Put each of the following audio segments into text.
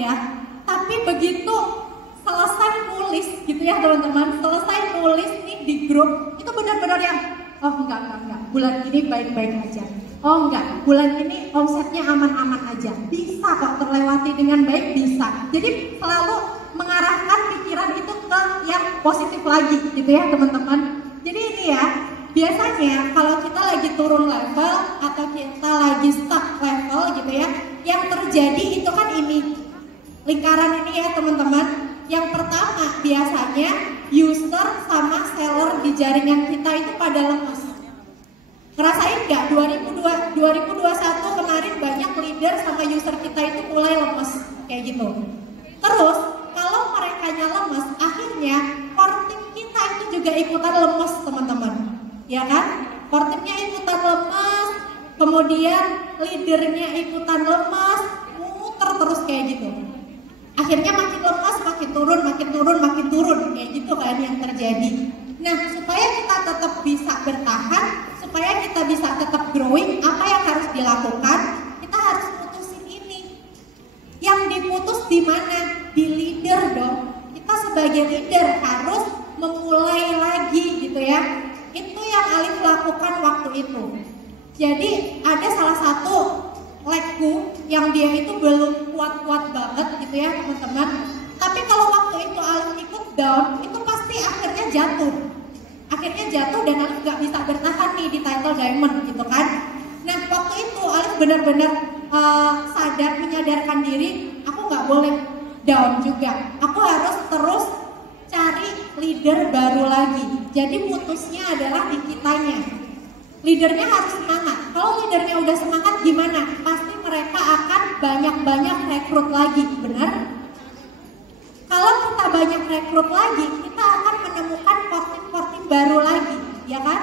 ya. Tapi begitu selesai nulis gitu ya teman-teman, selesai nulis nih di grup, itu benar-benar yang oh enggak, bulan ini baik-baik aja. Oh enggak, bulan ini omsetnya aman-aman aja. Bisa kok terlewati dengan baik, bisa. Jadi selalu mengarahkan pikiran itu ke yang positif lagi gitu ya teman-teman. Jadi ini ya, biasanya kalau kita lagi turun level atau kita lagi stuck level gitu ya, yang terjadi itu kan ini, lingkaran ini ya teman-teman. Yang pertama biasanya user sama seller di jaringan kita itu pada lemes. Ngerasain nggak 2021 kemarin banyak leader sama user kita itu mulai lemes kayak gitu. Terus kalau mereka lemes, akhirnya core team kita itu juga ikutan lemes teman-teman, ya kan? Core teamnya ikutan lemes, kemudian leadernya ikutan lemes, muter terus kayak gitu. Akhirnya makin lemas, makin turun kayak gitu kan yang terjadi. Nah, supaya kita tetap bisa bertahan, supaya kita bisa tetap growing, apa yang harus dilakukan? Kita harus putusin ini. Yang diputus di mana? Di leader dong. Kita sebagai leader harus memulai lagi gitu ya. Itu yang Alif lakukan waktu itu. Jadi ada salah satu legku yang dia itu belum kuat-kuat banget gitu ya teman-teman. Tapi kalau waktu itu Alif ikut down, itu pasti akhirnya jatuh. Akhirnya jatuh dan Alif gak bisa bertahan nih di title diamond gitu kan. Nah waktu itu Alif benar-benar sadar, menyadarkan diri, aku gak boleh down juga. Aku harus terus cari leader baru lagi. Jadi putusnya adalah di kitanya. Leadernya harus semangat. Kalau leadernya udah semangat gimana? Pasti mereka akan banyak-banyak rekrut lagi, benar? Kalau kita banyak rekrut lagi, kita akan menemukan core team baru lagi, ya kan?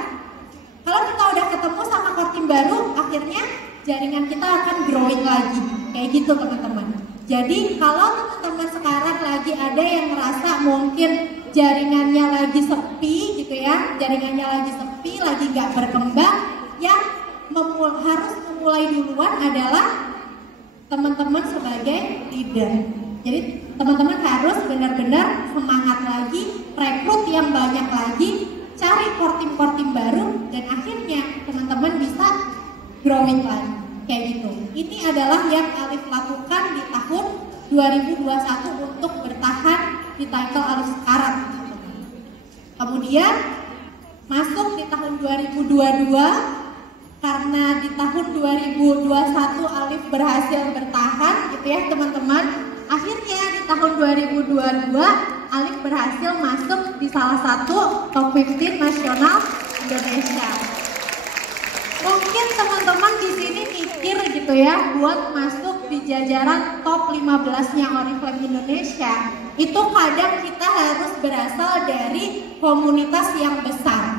Kalau kita udah ketemu sama core team baru, akhirnya jaringan kita akan growing lagi, kayak gitu teman-teman. Jadi kalau teman-teman sekarang lagi ada yang merasa mungkin jaringannya lagi sepi gitu ya, jaringannya lagi sepi, lagi gak berkembang, yang harus memulai duluan adalah teman-teman sebagai leader. Jadi teman-teman harus benar-benar semangat lagi, rekrut yang banyak lagi, cari core team baru, dan akhirnya teman-teman bisa growing lagi, kayak gitu. Ini adalah yang Alif lakukan di tahun 2021 untuk bertahan di title Alif sekarang. Kemudian masuk di tahun 2022, karena di tahun 2021 Alif berhasil bertahan gitu ya teman-teman. Akhirnya di tahun 2022 Alif berhasil masuk di salah satu top 15 nasional Indonesia. Mungkin teman-teman di sini mikir gitu ya, buat masuk di jajaran top 15-nya Oriflame Indonesia, itu kadang kita harus berasal dari komunitas yang besar.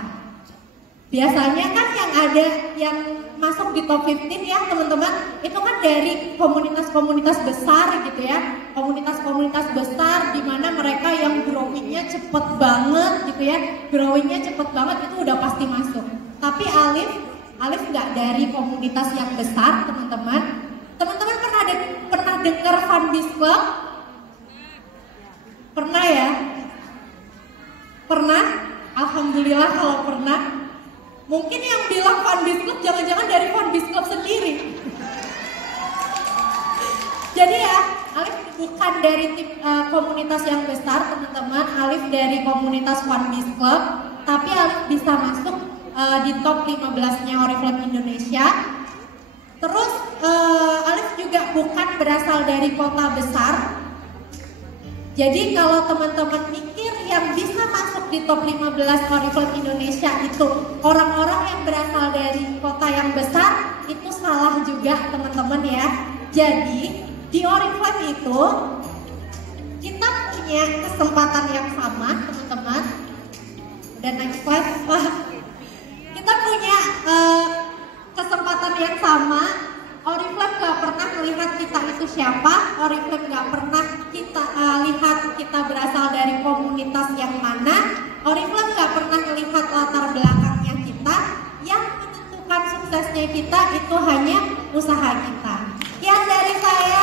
Biasanya kan yang ada yang masuk di top 15 ya teman-teman, itu kan dari komunitas-komunitas besar gitu ya. Komunitas-komunitas besar di mana mereka yang growing-nya cepet banget gitu ya. Growing-nya cepet banget itu udah pasti masuk. Tapi Alif nggak dari komunitas yang besar teman-teman. Teman-teman pernah dengar Fanbase Club? Pernah ya? Pernah? Alhamdulillah kalau pernah. Mungkin yang bilang Fanbase Club jangan-jangan dari Fanbase Club sendiri. Jadi ya, Alif bukan dari tim komunitas yang besar teman-teman. Alif dari komunitas Fanbase Club, tapi Alif bisa masuk di top 15-nya Oriflame Indonesia. Terus Alif juga bukan berasal dari kota besar. Jadi kalau teman-teman mikir yang bisa masuk di top 15 Oriflame Indonesia itu orang-orang yang berasal dari kota yang besar, itu salah juga teman-teman ya. Jadi di Oriflame itu kita punya kesempatan yang sama teman-teman. Dan next slide. Kita punya kesempatan yang sama. Oriflame gak pernah melihat kita itu siapa. Oriflame gak pernah kita lihat kita berasal dari komunitas yang mana. Oriflame gak pernah melihat latar belakangnya kita. Yang menentukan suksesnya kita itu hanya usaha kita. Yang dari saya,